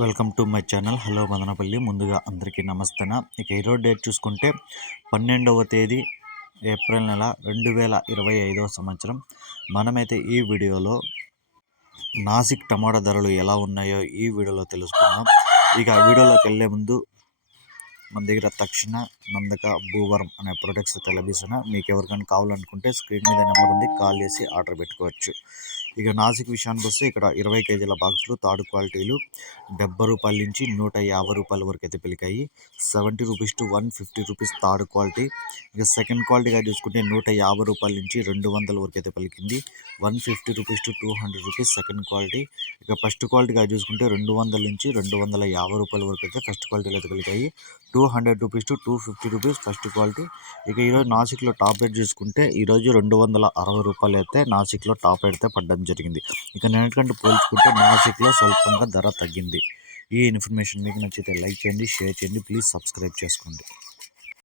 Welcome to my channel. Hello Madanapalle. ముందుగా అందరికీ నమస్తేనా. ఇక ఈరోజు డేట్ చూసుకుంటే పన్నెండవ తేదీ ఏప్రిల్ నెల రెండు వేల ఇరవై ఐదవ సంవత్సరం. మనమైతే ఈ వీడియోలో నాసిక్ టమాటా ధరలు ఎలా ఉన్నాయో ఈ వీడియోలో తెలుసుకుందాం. ఇక వీడియోలోకి వెళ్ళే ముందు మన దగ్గర తక్షణ నందక భూవరం అనే ప్రొడక్ట్స్ లభిస్తున్నా మీకు ఎవరికైనా కావాలనుకుంటే స్క్రీన్ మీద నెంబర్ ఉంది. కాల్ చేసి ఆర్డర్ పెట్టుకోవచ్చు. ఇక నాసిక్ విషయానికి వస్తే ఇక్కడ ఇరవై కేజీల బాక్సులు తాడు క్వాలిటీలు డెబ్బై రూపాయల నుంచి నూట యాభై రూపాయల వరకు అయితే పిలికాయి. Seventy rupees to one fifty rupees third quality. ఇక సెకండ్ క్వాలిటీగా చూసుకుంటే నూట యాభై రూపాయల నుంచి రెండు వందల వరకు అయితే పలికింది. One fifty rupees to two hundred rupees second quality. ఇక ఫస్ట్ క్వాలిటీగా చూసుకుంటే రెండు వందల నుంచి రెండు వందల యాభై రూపాయల వరకు అయితే ఫస్ట్ క్వాలిటీలు అయితే పలికాయి. Two hundred rupees to two fifty rupees first quality. ఇక ఈరోజు నాసిక్లో టాప్ రేట్ చూసుకుంటే ఈరోజు రెండు వందల అరవై రూపాయలు అయితే నాసిక్లో టాప్ రేట్ అయితే పడ్డం జరిగింది. ఇక నేటికంటే పోల్చుకుంటే నాసిక్లో స్వల్పంగా ధర తగ్గింది. ఈ ఇన్ఫర్మేషన్ మీకు నచ్చితే లైక్ చేయండి షేర్ చేయండి ప్లీజ్ సబ్స్క్రైబ్ చేసుకోండి.